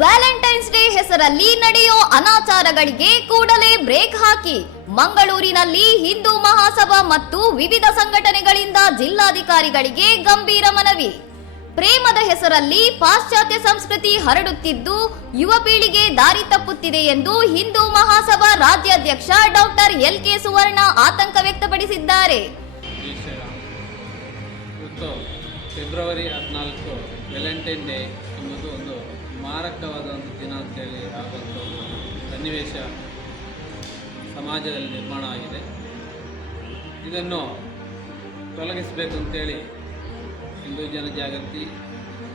Valentine's day ಹೆಸರಲ್ಲಿ ನಡೆಯೋ ಅನಾಚಾರಗಳಿಗೆ ಕೂಡಲೇ ಬ್ರೇಕ್ ಹಾಕಿ. ಮಂಗಳೂರಿನಲ್ಲಿ ಹಿಂದೂ ಮಹಾಸಭಾ ಮತ್ತು ವಿವಿಧ ಸಂಘಟನೆಗಳಿಂದ ಜಿಲ್ಲಾಧಿಕಾರಿಗಳಿಗೆ ಗಂಭೀರ ಮನವಿ. ಪ್ರೇಮದ ಹೆಸರಲ್ಲಿ ಪಾಶ್ಚಾತ್ಯ ಸಂಸ್ಕೃತಿ ಹರಡುತ್ತಿದ್ದು, ಯುವ ಪೀಳಿಗೆ ದಾರಿ ತಪ್ಪುತ್ತಿದೆ ಎಂದು ಹಿಂದೂ ಮಹಾಸಭಾ ರಾಜ್ಯಾಧ್ಯಕ್ಷ ಡಾಕ್ಟರ್ ಎಲ್ ಕೆ ಸುವರ್ಣ ಆತಂಕ ವ್ಯಕ್ತಪಡಿಸಿದ್ದಾರೆ. ಫೆಬ್ರವರಿ ಹದಿನಾಲ್ಕು ವ್ಯಾಲೆಂಟೈನ್ ಡೇ ಎಂಬುದು ಒಂದು ಮಾರಕವಾದ ಒಂದು ದಿನ ಅಂತೇಳಿ ಆಗುವಂಥ ಒಂದು ಸನ್ನಿವೇಶ ಸಮಾಜದಲ್ಲಿ ನಿರ್ಮಾಣ ಆಗಿದೆ. ಇದನ್ನು ತೊಲಗಿಸಬೇಕು ಅಂತೇಳಿ ಹಿಂದೂ ಜನಜಾಗೃತಿ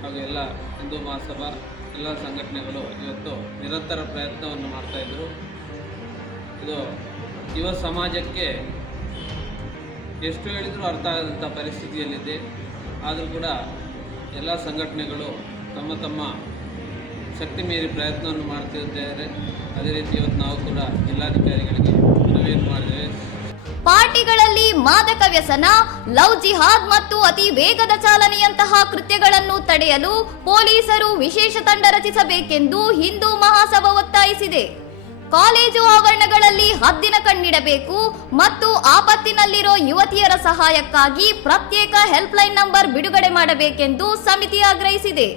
ಹಾಗೂ ಎಲ್ಲ ಹಿಂದೂ ಮಹಾಸಭಾ ಎಲ್ಲ ಸಂಘಟನೆಗಳು ಇವತ್ತು ನಿರಂತರ ಪ್ರಯತ್ನವನ್ನು ಮಾಡ್ತಾಯಿದ್ರು ಇದು ಯುವ ಸಮಾಜಕ್ಕೆ ಎಷ್ಟು ಹೇಳಿದರೂ ಅರ್ಥ ಆಗದಂಥ ಪರಿಸ್ಥಿತಿಯಲ್ಲಿದೆ. ಆದರೂ ಕೂಡ ಎಲ್ಲ ಸಂಘಟನೆಗಳು ತಮ್ಮ ತಮ್ಮ ಶಕ್ತಿ ಮೀರಿ ಪ್ರಯತ್ನವನ್ನು ಮಾಡ್ತಿದ್ದಾರೆ. ಅದೇ ರೀತಿ ಇವತ್ತು ನಾವು ಕೂಡ ಜಿಲ್ಲಾಧಿಕಾರಿಗಳಿಗೆ ಮನವಿಯನ್ನು ಮಾಡಿದ್ದೇವೆ. ಪಾರ್ಟಿಗಳಲ್ಲಿ ಮಾದಕ ವ್ಯಸನ, ಲವ್ ಜಿಹಾದ್ ಮತ್ತು ಅತಿ ವೇಗದ ಚಾಲನೆಯಂತಹ ಕೃತ್ಯಗಳನ್ನು ತಡೆಯಲು ಪೊಲೀಸರು ವಿಶೇಷ ತಂಡ ರಚಿಸಬೇಕೆಂದು ಹಿಂದೂ ಮಹಾಸಭಾ ಒತ್ತಾಯಿಸಿದೆ. ಕಾಲೇಜು ಆವರಣಗಳಲ್ಲಿ ಹದ್ದಿನ ಕಣ್ಣಿಡಬೇಕು ಮತ್ತು ಆಪತ್ತಿನಲ್ಲಿರೋ ಯುವತಿಯರ ಸಹಾಯಕ್ಕಾಗಿ ಪ್ರತ್ಯೇಕ ಹೆಲ್ಪ್ಲೈನ್ ನಂಬರ್ ಬಿಡುಗಡೆ ಮಾಡಬೇಕೆಂದು ಸಮಿತಿ ಆಗ್ರಹಿಸಿದೆ.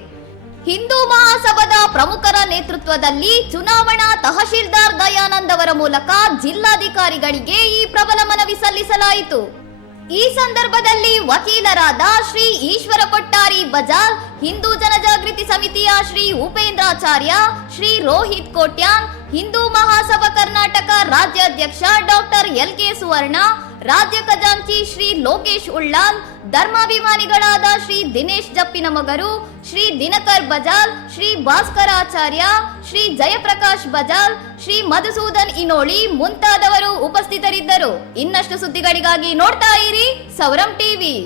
ಹಿಂದೂ ಮಹಾಸಭಾದ ಪ್ರಮುಖರ ನೇತೃತ್ವದಲ್ಲಿ ಚುನಾವಣಾ ತಹಶೀಲ್ದಾರ್ ದಯಾನಂದ್ ಅವರ ಮೂಲಕ ಜಿಲ್ಲಾಧಿಕಾರಿಗಳಿಗೆ ಈ ಪ್ರಬಲ ಮನವಿ ಸಲ್ಲಿಸಲಾಯಿತು. ಈ ಸಂದರ್ಭದಲ್ಲಿ ವಕೀಲರಾದ ಶ್ರೀ ಈಶ್ವರ ಕೊಟ್ಟಾರಿ ಬಜಾರ್, ಹಿಂದೂ ಜನಜಾಗೃತಿ ಸಮಿತಿಯ ಶ್ರೀ ಉಪೇಂದ್ರಾಚಾರ್ಯ, ಶ್ರೀ ರೋಹಿತ್ ಕೋಟ್ಯಾನ್, ಹಿಂದೂ ಮಹಾಸಭಾ ಕರ್ನಾಟಕ ರಾಜ್ಯಾಧ್ಯಕ್ಷ ಡಾಕ್ಟರ್ ಎಲ್ ಕೆ ಸುವರ್ಣ, ರಾಜ್ಯ ಖಜಾಂಚಿ ಶ್ರೀ ಲೋಕೇಶ್ ಉಳ್ಳಾಲ್ ಧರ್ಮಾಭಿಮಾನಿಗಳಾದ ಶ್ರೀ ದಿನೇಶ್ ಜಪ್ಪಿನ ಮಗರು, ಶ್ರೀ ದಿನಕರ್ ಬಜಾಲ್, ಶ್ರೀ ಭಾಸ್ಕರಾಚಾರ್ಯ, ಶ್ರೀ ಜಯಪ್ರಕಾಶ್ ಬಜಾಲ್, ಶ್ರೀ ಮಧುಸೂದನ್ ಇನೋಳಿ ಮುಂತಾದವರು ಉಪಸ್ಥಿತರಿದ್ದರು. ಇನ್ನಷ್ಟು ಸುದ್ದಿಗಳಿಗಾಗಿ ನೋಡ್ತಾ ಇರಿ ಸೌರಂ ಟಿವಿ.